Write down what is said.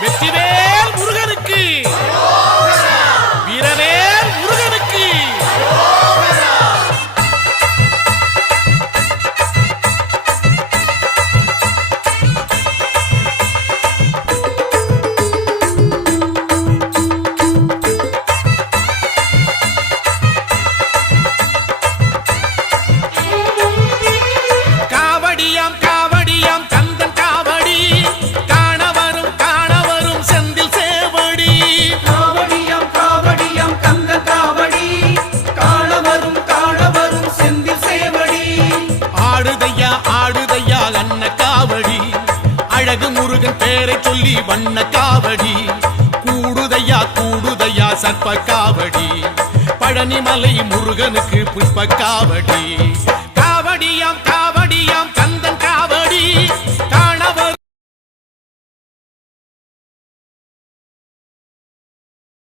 வெற்றிவேல் முருகனுக்கு, வீரவேல் முருகனுக்கு. காவடியாம் காவடியாம் கந்தன் காவடி காண வரும் செந்தில் சேவடி. காவடியாம் காவடியாம் கந்தன் காவடி காண வரும் செந்தில் சேவடி. ஆடுதையா ஆடுதையா அன்ன காவடி, அழகு முருகன் பேரை சொல்லி வண்ண காவடி. கூடுதையா கூடுதையா சர்ப்ப காவடி, பழனிமலை முருகனுக்கு புஷ்ப காவடி.